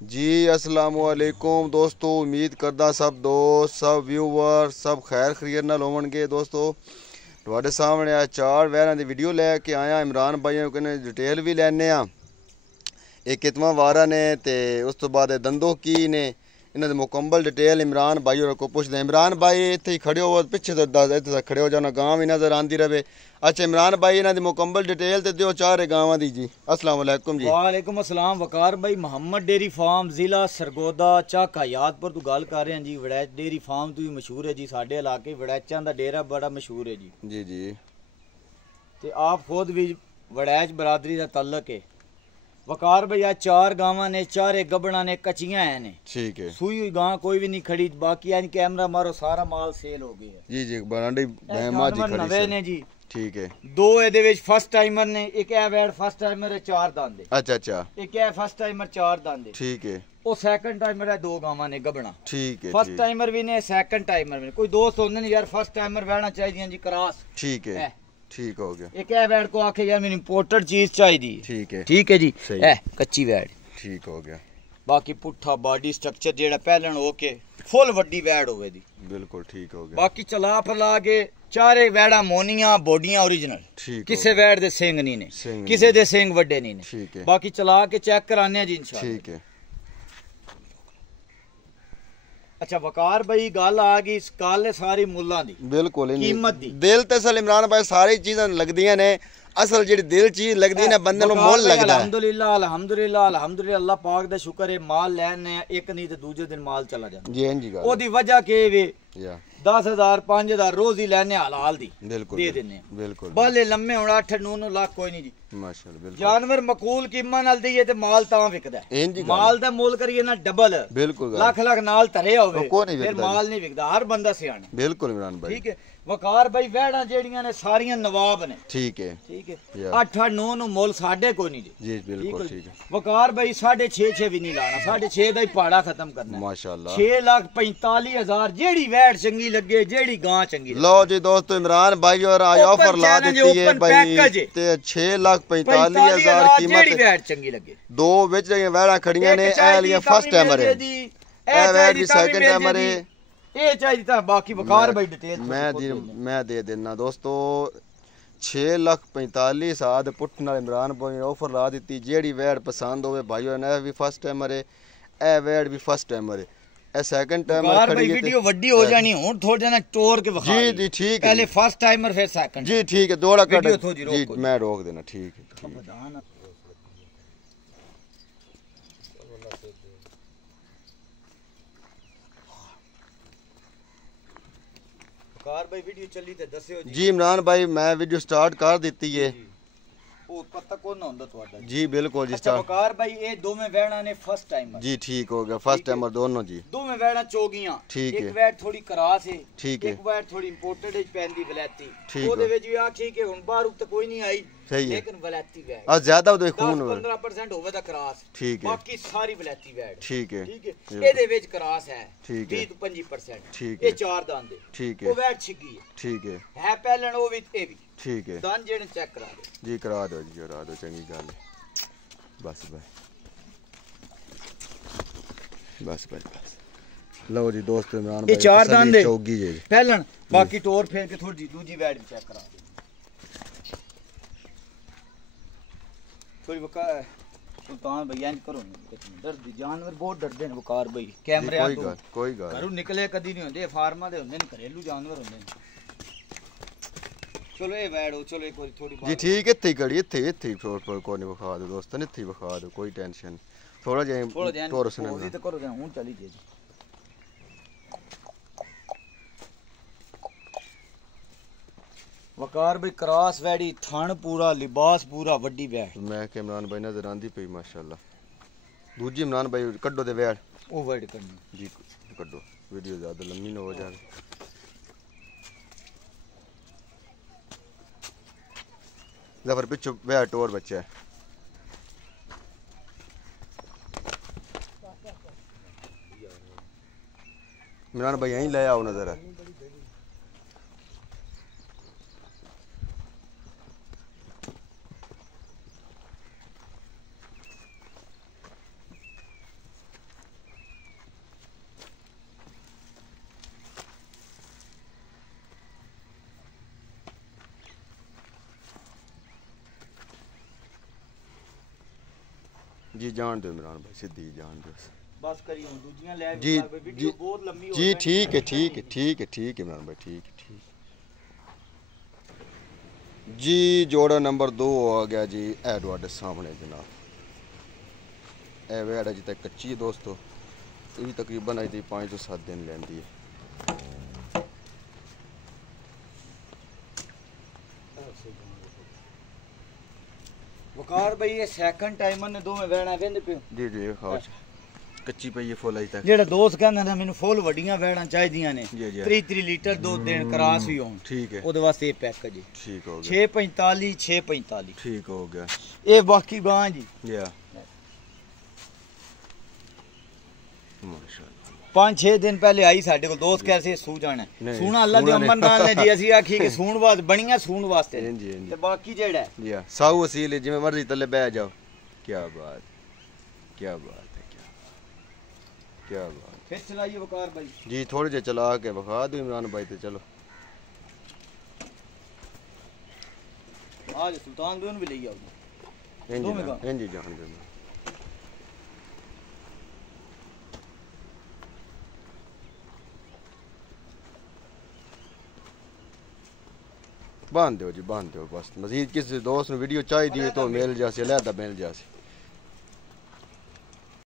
जी अस्सलामु अलैकुम दोस्तों, उम्मीद करदा सब दोस्त सब व्यूवर सब खैर खैरियत नाल होवणगे। दोस्तों तुहाडे सामने आ चार वैरां दी वीडियो लैके आया। इमरान भाई कने डिटेल भी लैने आ, ਇਹ ਕਿਤਵਾ ਵਾਰਾ ਨੇ ਤੇ ਉਸ ਤੋਂ ਬਾਅਦ ਦੰਦੋ ਕੀ ਨੇ, ਇਹਨਾਂ ਦੀ ਮੁਕੰਮਲ ਡਿਟੇਲ ਇਮਰਾਨ ਭਾਈ ਹੋਰਾਂ ਕੋ ਪੁੱਛਦੇ। ਇਮਰਾਨ ਭਾਈ ਇੱਥੇ ਹੀ ਖੜੇ ਹੋ, ਪਿੱਛੇ ਤੋਂ ਇੱਥੇ ਤੱਕ ਖੜੇ ਹੋ ਜਾਣਾ, ਗਾਂ ਵੀ ਨਜ਼ਰ ਆਂਦੀ ਰਵੇ। अच्छा इमरान भाई ਇਹਨਾਂ ਦੀ ਮੁਕੰਮਲ ਡਿਟੇਲ ਤੇ ਦਿਓ ਚਾਰੇ ਗਾਵਾਂ ਦੀ ਜੀ। अस्सलाम वालेकुम जी। वालेकुम अस्सलाम। वकार भाई मोहम्मद डेयरी फार्म ਜ਼ਿਲ੍ਹਾ ਸਰਗੋਦਾ ਚੱਕ ਹਯਾਤਪੁਰ ਤੋਂ ਗੱਲ ਕਰ ਰਹੇ ਹਾਂ ਜੀ। ਵੜੈਚ ਡੇਅਰੀ ਫਾਰਮ ਤੋਂ ਵੀ ਮਸ਼ਹੂਰ ਹੈ ਜੀ, ਸਾਡੇ ਇਲਾਕੇ ਵੜੈਚਾਂ ਦਾ ਡੇਰਾ ਬੜਾ ਮਸ਼ਹੂਰ ਹੈ ਜੀ। जी जी ਤੇ ਆਪ ਖੁਦ ਵੀ ਵੜੈਚ ਬਰਾਦਰੀ ਦਾ ਤਾਲੁਕ ਹੈ। वकार भाई आ चार गावां ने, चारे गबड़ा ने, कच्चियां हैं ने। ठीक है। सूई हुई गां कोई भी नहीं खड़ी, बाकी यानी कैमरा मारो सारा माल सेल हो गया है। जी जी बरांडी बहमा जी खड़ी नवे ने जी। ठीक है। दो ਇਹਦੇ ਵਿੱਚ ਫਸਟ ਟਾਈਮਰ ਨੇ, ਇੱਕ ਇਹ ਵੈੜ ਫਸਟ ਟਾਈਮਰ ਹੈ ਚਾਰ ਦੰਦ। अच्छा अच्छा ਇੱਕ ਇਹ ਫਸਟ ਟਾਈਮਰ ਚਾਰ ਦੰਦ। ठीक है। ਉਹ ਸੈਕੰਡ ਟਾਈਮਰ ਹੈ, ਦੋ ਗਾਵਾਂ ਨੇ ਗਬਣਾ। ठीक है। ਫਸਟ ਟਾਈਮਰ ਵੀ ਨੇ, ਸੈਕੰਡ ਟਾਈਮਰ ਵੀ। ਕੋਈ ਦੋਸਤ ਹੁੰਦੇ ਨੇ ਯਾਰ ਫਸਟ ਟਾਈਮਰ ਵੈੜਾਂ ਚਾਹੀਦੀਆਂ ਜੀ ਕਰਾਸ। ठीक है। ठीक हो गया। एक है वैड को आखे यार मैंने इंपोर्टेड चीज चाहिए। ठीक है। ठीक है जी। है कच्ची वैड। ठीक हो गया। बाकी पुट्ठा बॉडी स्ट्रक्चर जेड़ा पहलन हो के फुल वड्डी वैड होवे दी। बिल्कुल ठीक हो गया। बाकी चला फला के चारे वैड़ा मोनियां बोडियां ओरिजिनल। किसे वैड दे सिंग नहीं ने, किसे दे सिंग वड्डे नहीं ने। ठीक है। बाकी चला के चेक कराने जी इंशाल्लाह। ठीक है। अच्छा वकार भाई गल आ गई इस गल सारी मुल्लां दी। बिल्कुल कीमत दी। दिल ते असल इमरान भाई सारी चीज़ां लगदियां ने, असल जेड़ी दिल चीज लगदी ने बंदे नु मोल लगदा है। अल्हम्दुलिल्लाह अल्हम्दुलिल्लाह अल्हम्दुलिल्लाह अल्लाह पाक दा शुक्र है, माल लैने एक नहीं ते दूजे दिन माल चला जांदा जी। हां जी गल ओदी वजह के वे या 10,000 5,000 रोज ही लैने हलाल दी बिल्कुल दे देने। बिल्कुल भले लम्मे हुण 8-9 लाख कोई नहीं जी माशाल्लाह। बिल्कुल जानवर मकूल कीमत नाल दईए ते माल तां विकदा है। इंज माल दा मोल करिए ना डबल। बिल्कुल लाख लाख नाल धरे होवे फिर माल नहीं विकदा, हर बंदा सियाना। बिल्कुल इमरान भाई। ठीक है। वकार भाई वैड़ा जेड़ियां ने सारियां नवाब ने। ठीक है। ठीक है। 8-9 नु मोल साडे कोई नहीं जी। जी बिल्कुल ठीक है। वकार भाई 6.5 भी नहीं लाना, 6.5 दा ही पाड़ा खत्म करना माशाल्लाह। 6,45,000 जेड़ी वैड़ चंगी लगे, जेड़ी गां चंगी लगे। लो जी दोस्तों इमरान भाई और आज ऑफर ला देती है भाई ते 6,45,000 कीमत जेड़ी वैड़ चंगी लगे। दो विच वैड़ा खड़ियां ने, ए लिया फर्स्ट टाइमर है, ए वैड़ भी सेकंड टाइमर है। ये चाहिए था बाकी वकार भाई डिटेल मैं दे देना दोस्तों। 6,45,000 पुट नाल इमरान भाई ऑफर ला दी। जेड़ी वैड पसंद होवे भाई ने भी फर्स्ट टाइमर है, ए वैड भी फर्स्ट टाइमर है, ए सेकंड टाइमर खड़ी है। वीडियो वड्डी हो जानी हुन थोड़ा जना टोर के बखा। जी जी ठीक है। पहले फर्स्ट टाइमर फिर सेकंड। जी ठीक है। दोड़ा कट जी मैं रोक देना। ठीक है। भाई वीडियो चली ते दस्यो जी इमरान भाई मैं वीडियो स्टार्ट कर दी है। ओ पता कौन होंदा ਤੁਹਾਡਾ जी बिल्कुल जी स्टार्ट। वकार भाई ये दोवें वैड़ा ने फर्स्ट टाइमर। जी ठीक हो गया। फर्स्ट टाइमर दोनों जी। दोवें वैड़ा चोगियां। ठीक है। एक वैड़ थोड़ी करास है, ठीक है। एक वैड़ थोड़ी इंपोर्टेड है पैंदी वलैती। ठीक ओदे विच भी आखी के हुन बाहर तो कोई नहीं आई, सही है, लेकिन वलैती वैड़ आ ज्यादा तो खून 15% होवे दा करास। ठीक है। बाकी सारी वलैती वैड़। ठीक है। ठीक है। एदे विच करास है। ठीक है। 20-25%। ठीक ये है। चार दांत है। ठीक वो है। वैड़ छिगी है। ठीक है। है पहलन ओ भी ए भी। ठीक है। दांत जेने चेक करा दो जी करा दो जी करा दो, चंगी गल है। बस भाई बस भाई बस। लो जी दोस्तों इमरान भाई ये चार दांत है चौगी जी पहलन। बाकी टोर फेर के थोड़ी दूजी वैड़ भी चेक करा दो। थोड़ी वका सुल्तान भैया इंज करो डरदी जानवर बहुत डरदे ने वकार भाई कैमरे आ। कोई गल घरों निकले कदी नहीं होंदे, फार्मा दे होंदे ने, घरेलू जानवर होंदे ने। चलो ये वैड़ हो, चलो एक थोड़ी जी ठीक है। इत्थे खड़ी इत्थे कोई नहीं विखा दो दोस्तों, इत्थे विखा दो, कोई टेंशन थोड़ा जिहा टोरस ने ओदी तो करो जा हुन चली जे। वकार भाई क्रॉस वैड़ी, थण पूरा, लिबास पूरा, वड्डी वैड़। मैं के इमरान भाई नजर आंदी पई माशाल्लाह। दूजी इमरान भाई कड्डो दे वैड़ ओ वैड़ करनी जी कड्डो, वीडियो ज्यादा लंबी ना हो जाए। जफर पिछू वैड़ टोर बच्चा है। इमरान भाई यहीं ले आओ नजर है। जी जान दो इमरान भाई सीधी जान दो बस करिए हम दूजियां ले जी वीडियो बहुत लंबी हो जी जाएगी। ठीक है ठीक है ठीक है ठीक है इमरान भाई ठीक है ठीक जी जोड़ा नंबर 2 आ गया जी ए ਤੁਹਾਡੇ सामने जनाब ए वेड़ अजे तक कच्ची है दोस्तों ये भी तकरीबन अजे 5 ਤੋਂ 7 दिन लेंदी है वकार भाई ये सेकंड टाइमर ने दो में वहना वेंदे पे जी जी खाओ कच्ची पई है फुल अजे तक जेड़ा दोस्त कहंदा ना मैनू फुल वड्डियां वहना चाहिदियां ने जी जी 3 लीटर दूध देन क्रास भी होन ठीक है ओदे वास्ते ये पैकेज है ठीक हो गया 645 645 ठीक हो गया ये बाकी गां जी या माशाल्लाह 5-6 दिन पहले आई साडे को दोस्त कैसे सू जाना सूना अल्लाह दे अमन नाल ने जी असि आखी कि सून वास्ते बणियां सून वास्ते जी जी ते बाकी जेड़ा है जी साऊ असील है जिवें मर्जी तले बैठ जाओ क्या बात है क्या बात फिर चलाइए वकार भाई जी थोड़े जे चला के बखा दो इमरान भाई ते चलो आज सुल्तान बेन भी ले आओ इंजी जान दे बांध दो जी बांध दो बस मजीद किसी दोस्त ने वीडियो चाहिए तो मिल जासे लहदा मिल जासे